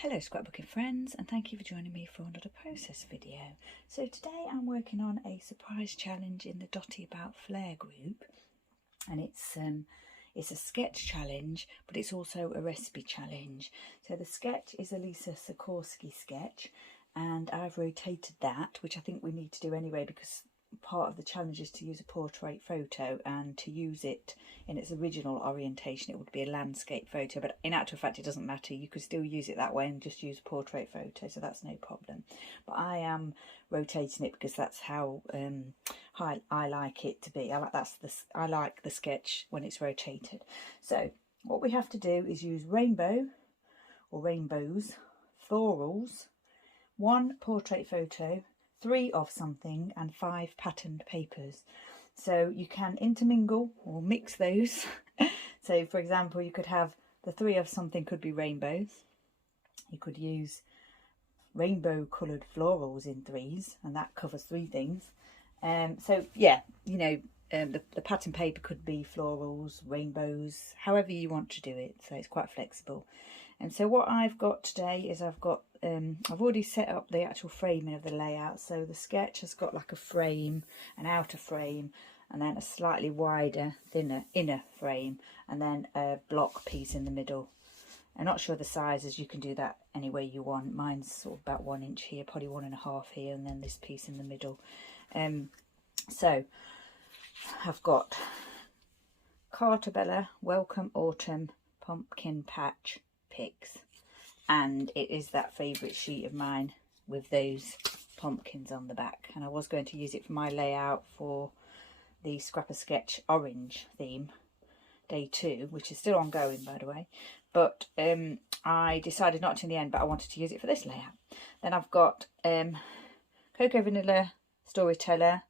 Hello scrapbooking friends, and thank you for joining me for another process video. So today I'm working on a surprise challenge in the Dotty About Flair group, and it's a sketch challenge, but it's also a recipe challenge. So the sketch is a Lisa Sikorsky sketch, and I've rotated that, which I think we need to do anyway because part of the challenge is to use a portrait photo, and to use it in its original orientation it would be a landscape photo, but in actual fact it doesn't matter. You could still use it that way and just use a portrait photo, so that's no problem. But I am rotating it because that's how I like it to be. I like the sketch when it's rotated. So what we have to do is use rainbow or rainbows, florals, one portrait photo, 3 of something, and 5 patterned papers. So you can intermingle or mix those. So for example, you could have the 3 of something could be rainbows. You could use rainbow coloured florals in 3s, and that covers 3 things. So yeah, you know, the pattern paper could be florals, rainbows, however you want to do it. So it's quite flexible. And so what I've got today is I've already set up the actual framing of the layout. So the sketch has got like a frame, an outer frame, and then a slightly wider, thinner inner frame, and then a block piece in the middle. I'm not sure the sizes, you can do that any way you want. Mine's sort of about 1 inch here, probably 1.5 here, and then this piece in the middle. So I've got Cartabella Welcome Autumn Pumpkin Patch picks, and it is that favourite sheet of mine with those pumpkins on the back, and I was going to use it for my layout for the Scrapper Sketch orange theme day 2, which is still ongoing by the way, but I decided not to in the end, but I wanted to use it for this layout. Then I've got Cocoa Vanilla Storyteller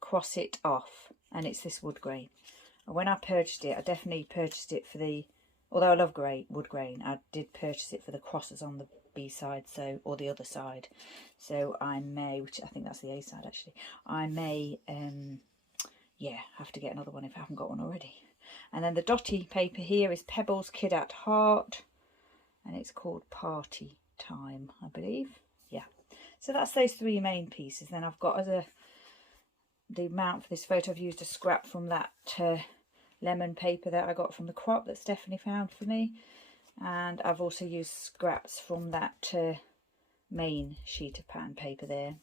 Cross It Off, and it's this wood grain, and when I purchased it I definitely purchased it for the, although I love wood grain, I did purchase it for the crosses on the B side, so, or the other side. So I may, which I think that's the A side actually, I may, yeah, have to get another one if I haven't got one already. And then the dotty paper here is Pebbles Kid at Heart, and it's called Party Time, I believe. Yeah, so that's those 3 main pieces. Then I've got the mount for this photo, I've used a scrap from that lemon paper that I got from the crop that Stephanie found for me, and I've also used scraps from that main sheet of pattern paper there.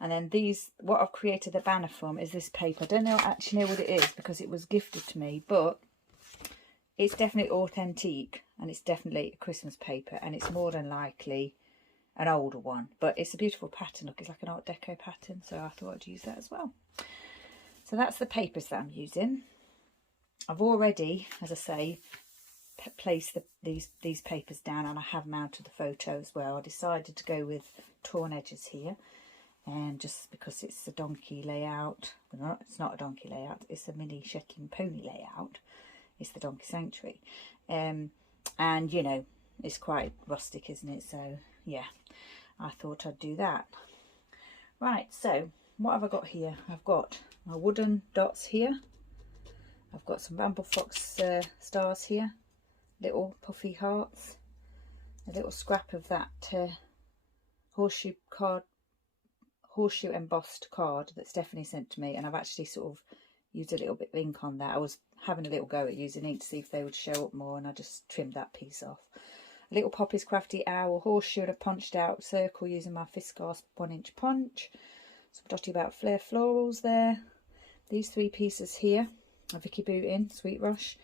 And then these, what I've created the banner from is this paper. I don't actually know what it is because it was gifted to me, but it's definitely authentic and it's definitely a Christmas paper, and it's more than likely an older one, but it's a beautiful pattern. Look, it's like an Art Deco pattern, so I thought I'd use that as well. So that's the papers that I'm using. I've already, as I say, placed these papers down, and I have mounted the photo as well. I decided to go with torn edges here, and just because it's a donkey layout. No, it's not a donkey layout, it's a mini Shetland pony layout. It's the donkey sanctuary, and you know, it's quite rustic, isn't it? So yeah, I thought I'd do that. Right, so what have I got here? I've got my wooden dots here. I've got some Ramble Fox stars here, little puffy hearts, a little scrap of that horseshoe embossed card that Stephanie sent to me, and I've actually sort of used a little bit of ink on that. I was having a little go at using ink to see if they would show up more, and I just trimmed that piece off. A little Poppy's Crafty Owl horseshoe and a punched out circle using my Fiskars 1 inch punch. Some Dotty About Flair florals there. These 3 pieces here, a Vicky Bootin Sweet Rush,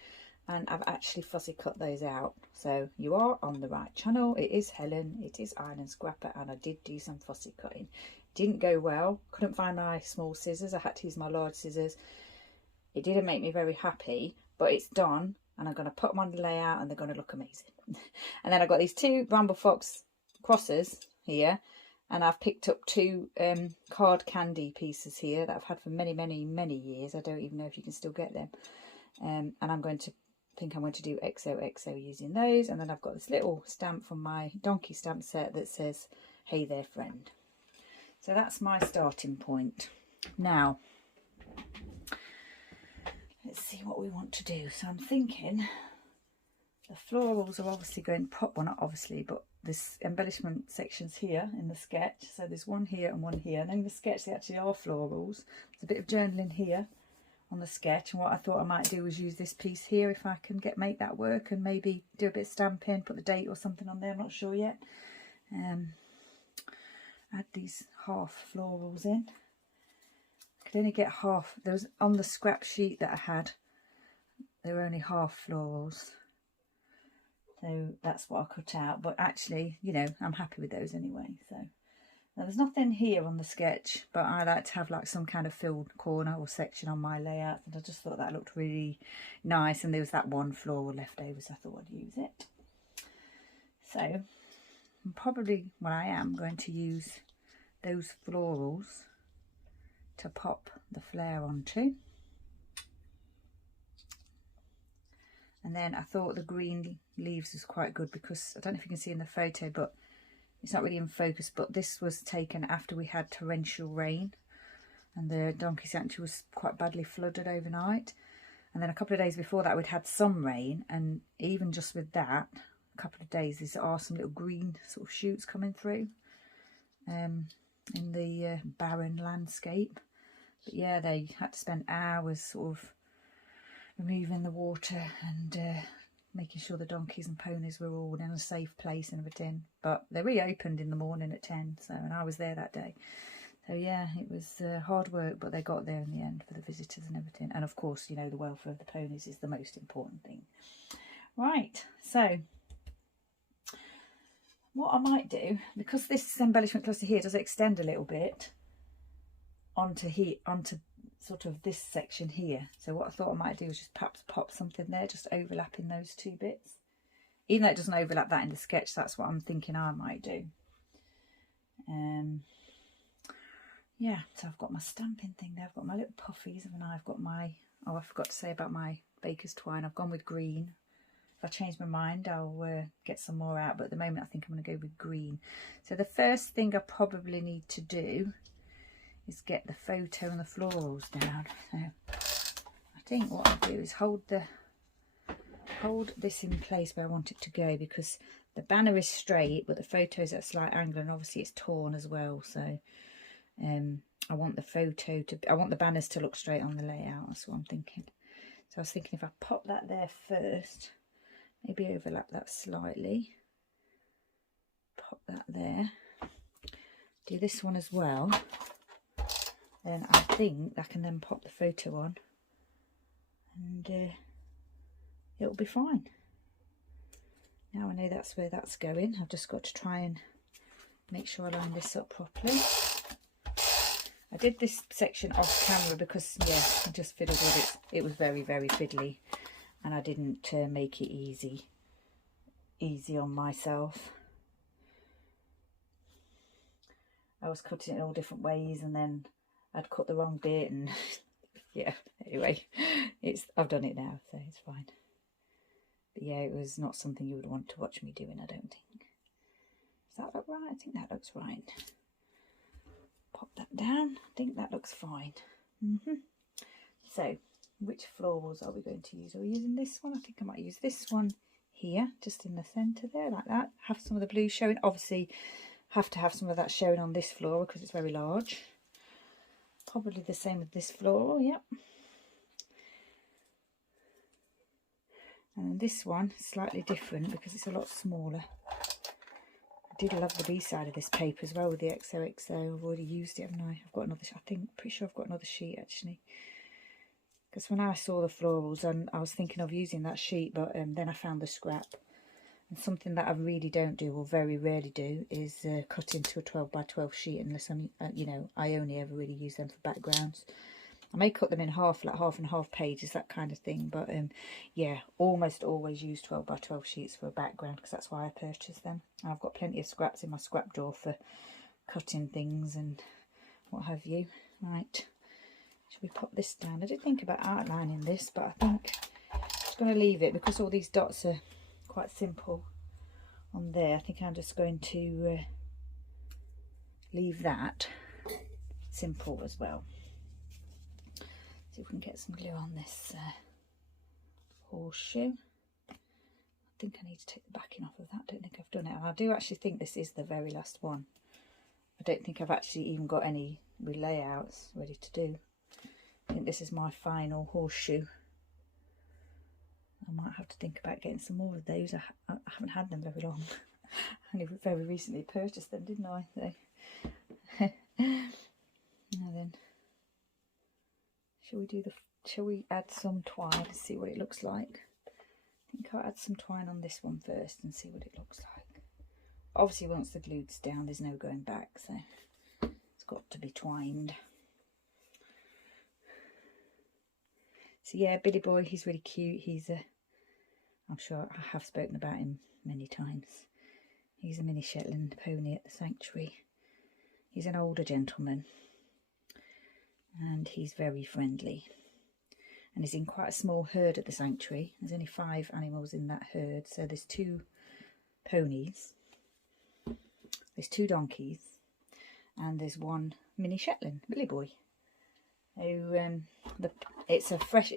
and I've actually fussy cut those out. So you are on the right channel. It is Helen, it is Island Scrapper, and I did do some fussy cutting. Didn't go well, couldn't find my small scissors, I had to use my large scissors. It didn't make me very happy, but it's done, and I'm going to put them on the layout and they're going to look amazing. And then I've got these 2 Ramble Fox crosses here, and I've picked up 2 card candy pieces here that I've had for many years. I don't even know if you can still get them. And I'm going to do XOXO using those. And then I've got this little stamp from my donkey stamp set that says, "Hey there friend." So that's my starting point. Now let's see what we want to do. So I'm thinking the florals are obviously going, well not obviously, but this embellishment sections here in the sketch. So there's one here and one here, and in the sketch they actually are florals. There's a bit of journaling here on the sketch, and what I thought I might do was use this piece here if I can make that work, and maybe do a bit of stamping, put the date or something on there, I'm not sure yet. Add these half florals in. I could only get half. There was on the scrap sheet that I had, there were only half florals, so that's what I cut out. But actually, you know, I'm happy with those anyway. So now, there's nothing here on the sketch, but I like to have like some kind of filled corner or section on my layout, and I just thought that looked really nice, and there was that one floral left over, so I thought I'd use it. So I am going to use those florals to pop the flare onto. And then I thought the green leaves was quite good, because I don't know if you can see in the photo, but it's not really in focus, but this was taken after we had torrential rain, and the donkey sanctuary was quite badly flooded overnight. And then a couple of days before that we'd had some rain, and even just with that, a couple of days, there are some little green sort of shoots coming through in the barren landscape. But yeah, they had to spend hours sort of removing the water and making sure the donkeys and ponies were all in a safe place and everything. But they reopened in the morning at 10, so, and I was there that day. So yeah, it was hard work, but they got there in the end for the visitors and everything. And of course, you know, the welfare of the ponies is the most important thing. Right, so what I might do, because this embellishment cluster here does extend a little bit onto here, onto sort of this section here. So what I thought I might do is just perhaps pop something there, just overlapping those two bits. Even though it doesn't overlap that in the sketch, that's what I'm thinking I might do. Yeah, so I've got my stamping thing there, I've got my little puffies, and I've got my, oh, I forgot to say about my baker's twine. I've gone with green. If I change my mind, I'll get some more out, but at the moment I think I'm going to go with green. So the first thing I probably need to do is get the photo and the florals down. So I think what I'll do is hold this in place where I want it to go, because the banner is straight but the photo's at a slight angle, and obviously it's torn as well. So I want the banners to look straight on the layout. That's what I'm thinking. So I was thinking if I pop that there first, maybe overlap that slightly, pop that there, do this one as well, then I think I can then pop the photo on, and it'll be fine. Now I know that's where that's going. I've just got to try and make sure I line this up properly. I did this section off camera because, yeah, I just fiddled with it. It was very, very fiddly, and I didn't make it easy on myself. I was cutting it all different ways, and then I'd cut the wrong bit, and yeah, anyway, I've done it now, so it's fine. But yeah, it was not something you would want to watch me doing, I don't think. Does that look right? I think that looks right. Pop that down. I think that looks fine. So, which florals are we going to use? Are we using this one? I think I might use this one here, just in the centre there, like that. Have some of the blue showing. Obviously, have to have some of that showing on this floral because it's very large. Probably the same with this floral, yep. And this one is slightly different because it's a lot smaller. I did love the B side of this paper as well with the XOXO. I've already used it, haven't I? I've got another, pretty sure I've got another sheet actually. Because when I saw the florals, I was thinking of using that sheet, but then I found the scrap. And something that I really don't do, or very rarely do, is cut into a 12 by 12 sheet, unless you know, I only ever really use them for backgrounds. I may cut them in half, like half and half pages, that kind of thing. But yeah, almost always use 12 by 12 sheets for a background, because that's why I purchased them. And I've got plenty of scraps in my scrap drawer for cutting things and what have you. Right, should we pop this down? I did think about outlining this, but I think I'm just going to leave it because all these dots are quite simple on there. I think I'm just going to leave that simple as well. See if we can get some glue on this horseshoe. think I need to take the backing off of that. I don't think I've done it. And I do actually think this is the very last one. I don't think I've actually even got any layouts ready to do. I think this is my final horseshoe. I might have to think about getting some more of those. I haven't had them very long. I only very recently purchased them, didn't I? So. Now then, shall we add some twine to see what it looks like? I think I'll add some twine on this one first and see what it looks like. Obviously once the glue's down there's no going back, so it's got to be twined. So yeah, Billy Boy, he's really cute. He's I'm sure I have spoken about him many times. He's a mini Shetland pony at the sanctuary. He's an older gentleman and he's very friendly. And he's in quite a small herd at the sanctuary. There's only 5 animals in that herd. So there's 2 ponies, there's 2 donkeys, and there's 1 mini Shetland, Billy Boy. So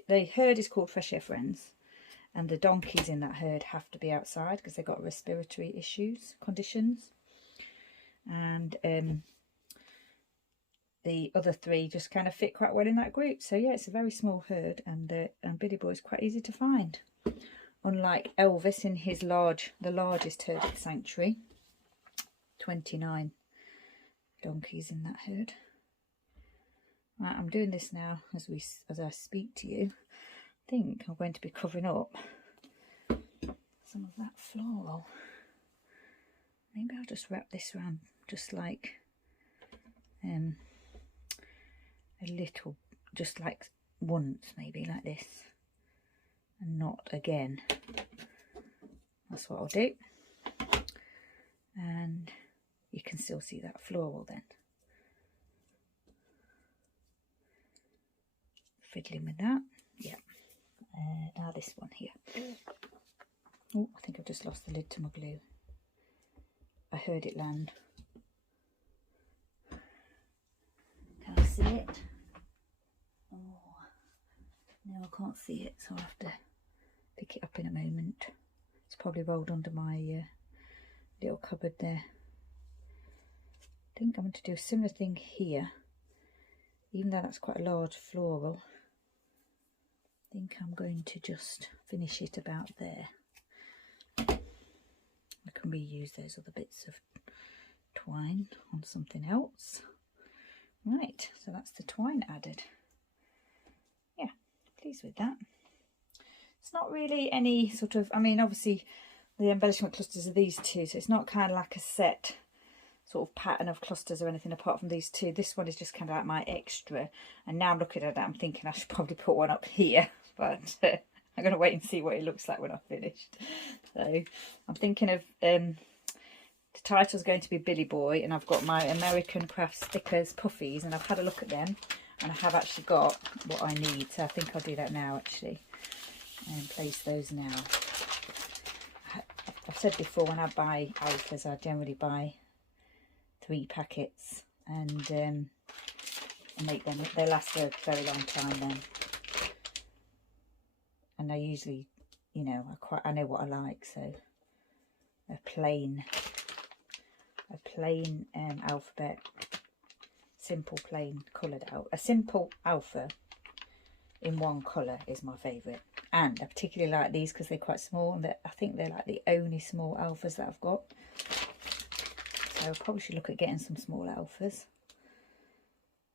the herd is called Fresh Air Friends, and the donkeys in that herd have to be outside because they've got respiratory conditions. And the other 3 just kind of fit quite well in that group. So yeah, it's a very small herd, and Billy Boy is quite easy to find. Unlike Elvis in his the largest herd at the sanctuary, 29 donkeys in that herd. Right, I'm doing this now as I speak to you. I think I'm going to be covering up some of that floral. Maybe I'll just wrap this around just like a little, just like once, maybe like this, and not again. That's what I'll do. And you can still see that floral then. Fiddling with that. Yeah. Now this one here. Oh, I think I've just lost the lid to my glue. I heard it land. Can I see it? Oh, no, I can't see it, so I'll have to pick it up in a moment. It's probably rolled under my little cupboard there. I think I'm going to do a similar thing here, even though that's quite a large floral. I think I'm going to just finish it about there. I can reuse those other bits of twine on something else. Right, so that's the twine added. Yeah, pleased with that. It's not really any sort of, I mean, obviously the embellishment clusters are these 2, so it's not kind of like a set sort of pattern of clusters or anything apart from these 2. This one is just kind of like my extra, and now I'm looking at that, I'm thinking I should probably put one up here, but I'm going to wait and see what it looks like when I've finished. So I'm thinking of the title's going to be Billy Boy, and I've got my American Craft stickers puffies, and I've had a look at them and I have actually got what I need, so I think I'll do that now actually and place those now. I've said before, when I buy alphas I generally buy 3 packets and make them, they last a very long time then, and I usually, you know, I know what I like, so a plain alphabet, simple plain coloured out. A simple alpha in one colour is my favourite, and I particularly like these because they're quite small, and I think they're like the only small alphas that I've got. So I probably should look at getting some small alphas,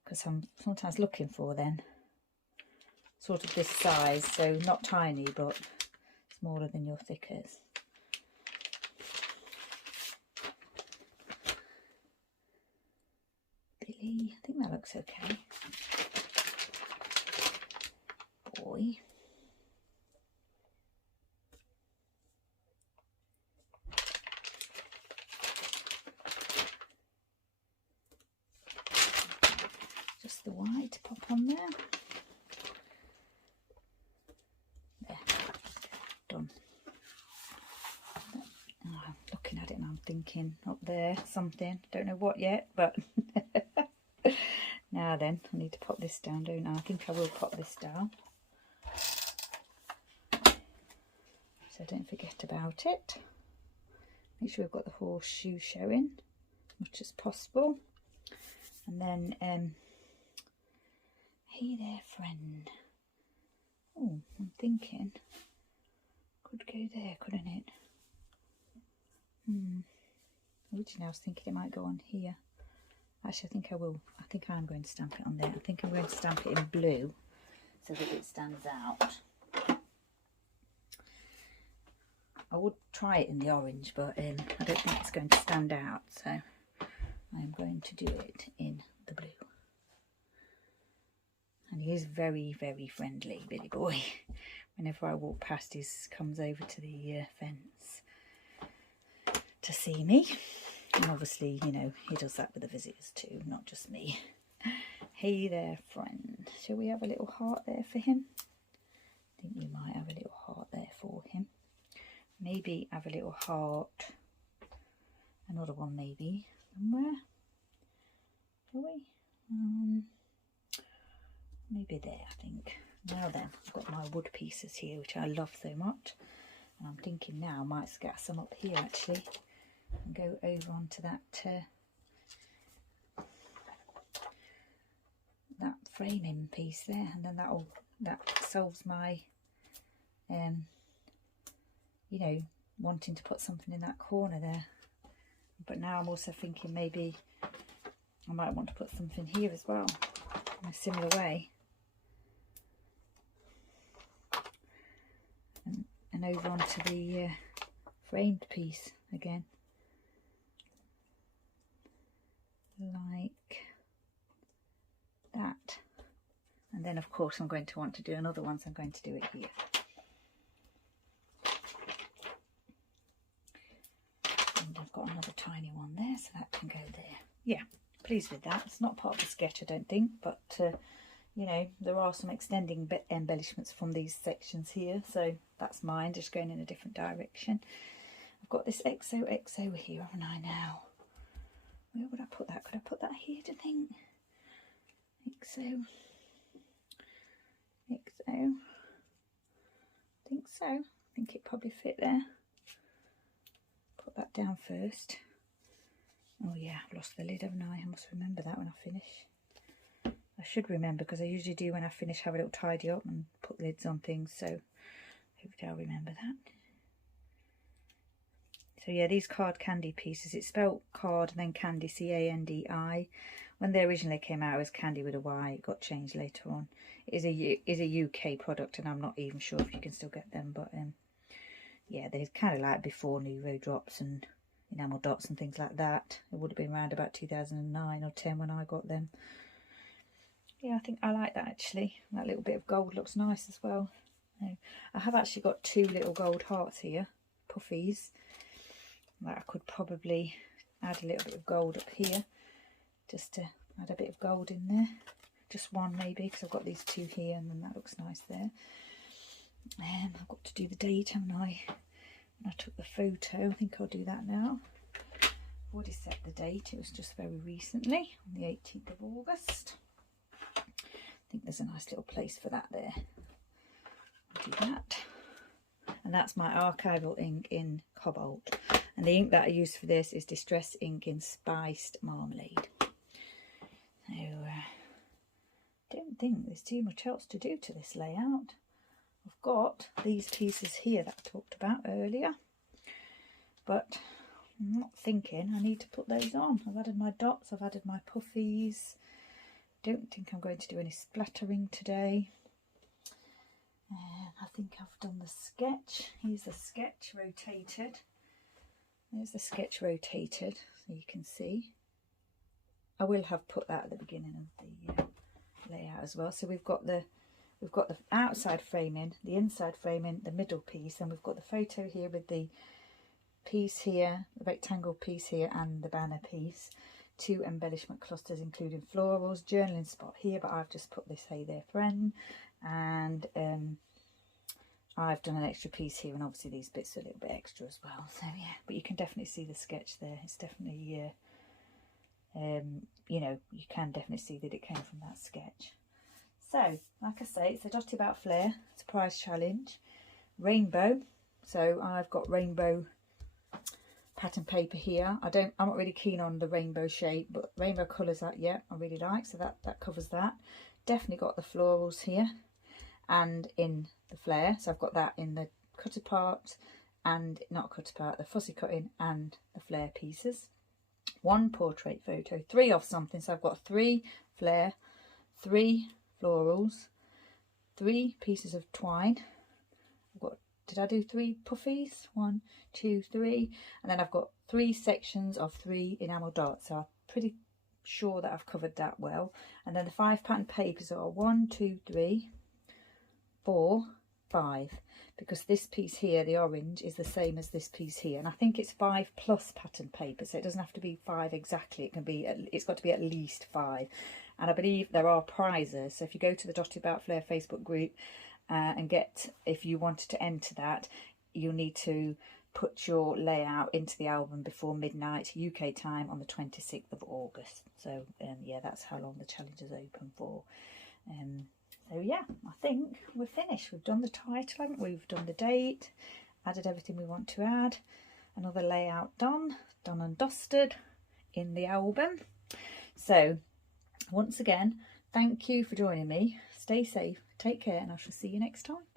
because I'm sometimes looking for then sort of this size, so not tiny but smaller than your thickers. Billy, I think that looks okay. Boy. Just the white to pop on there. There, done. Oh, I'm looking at it and I'm thinking up there something, don't know what yet, but now then I need to pop this down, don't I? I think I will pop this down. so don't forget about it. Make sure we've got the horseshoe showing as much as possible. And then, hey there friend. Oh, I'm thinking, could go there, couldn't it? Originally I was thinking it might go on here. Actually, I think I will. I think I'm going to stamp it on there. I think I'm going to stamp it in blue so that it stands out. I would try it in the orange, but I don't think it's going to stand out, so I'm going to do it in the blue. And he is very, very friendly, Billy Boy. Whenever I walk past, he comes over to the fence to see me. And obviously, you know, he does that with the visitors too, not just me. Hey there, friend. Shall we have a little heart there for him? I think we might have a little heart there for him. Maybe have a little heart. Another one maybe. Somewhere. Shall we? Maybe there, I think. Now then, I've got my wood pieces here, which I love so much. And I'm thinking now I might scatter some up here actually. And go over onto that that framing piece there, and then that solves my you know, wanting to put something in that corner there. But now I'm also thinking maybe I might want to put something here as well in a similar way, and over onto the framed piece again, like that. And then of course I'm going to want to do another one, so I'm going to do it here. And I've got another tiny one there, so that can go there. Yeah, pleased with that. It's not part of the sketch, I don't think, but you know, there are some extending embellishments from these sections here, so that's mine, just going in a different direction. I've got this XOXO here, haven't I now? Where would I put that? Could I put that here, do you think? XO. I think so. I think it probably fit there. Put that down first. Oh yeah, I've lost the lid, haven't I? I must remember that when I finish. I should remember, because I usually do when I finish, have a little tidy up and put lids on things, so hopefully I'll remember that. So yeah, these card candy pieces, it's spelt card and then candy, C-A-N-D-I. When they originally came out, it was candy with a Y. It got changed later on. It is a UK product, and I'm not even sure if you can still get them. But yeah, they're kind of like before Nuvo drops and enamel dots and things like that. It would have been around about 2009 or 10 when I got them. Yeah, I think I like that actually. That little bit of gold looks nice as well. I have actually got two little gold hearts here, puffies, that I could probably add a little bit of gold up here, just to add a bit of gold in there. Just one maybe, because I've got these two here, and then that looks nice there. I've got to do the date, haven't I? When I took the photo, I think I'll do that now. I've already set the date, it was just very recently, on the 18th of August. I think there's a nice little place for that there. I'll do that. And that's my archival ink in Cobalt. And the ink that I use for this is Distress ink in Spiced Marmalade. So, don't think there's too much else to do to this layout. I've got these pieces here that I talked about earlier, but I'm not thinking I need to put those on. I've added my dots, I've added my puffies. Don't think I'm going to do any splattering today. I think I've done the sketch. Here's the sketch rotated. There's the sketch rotated, so you can see. I will have put that at the beginning of the layout as well. So we've got the outside framing, the inside framing, the middle piece, and we've got the photo here with the piece here, the rectangle piece here, and the banner piece. Two embellishment clusters including florals, journaling spot here, but I've just put this hey there friend, and I've done an extra piece here, and obviously these bits are a little bit extra as well. So yeah, but you can definitely see the sketch there. It's definitely you know, you can definitely see that it came from that sketch. So like I say, it's a Dotty About Flair surprise challenge, rainbow So I've got rainbow pattern paper here. I'm not really keen on the rainbow shape, but rainbow colours that, yeah, I really like. So that covers that. Definitely got the florals here and in the flare. So I've got that in the cut apart and not cut apart, the fussy cutting and the flare pieces. 1 portrait photo, 3 of something. So I've got 3 flare, 3 florals, 3 pieces of twine. I've got, did I do 3 puffies? 1, 2, 3. And then I've got 3 sections of 3 enamel darts. So I'm pretty sure that I've covered that well. And then the 5 pattern papers are 1, 2, 3, 4, 5. Because this piece here, the orange, is the same as this piece here. And I think it's 5 plus pattern paper. So it doesn't have to be 5 exactly. It can be, it's got to be at least 5. And I believe there are prizes. So if you go to the Dotty About Flair Facebook group and get, if you wanted to enter that, you'll need to put your layout into the album before midnight UK time on the 26th of August. So yeah, that's how long the challenge is open for. So yeah, I think we're finished. We've done the title, haven't we? We've done the date, added everything we want to add. Another layout done and dusted in the album. So once again, thank you for joining me. Stay safe, take care, and I shall see you next time.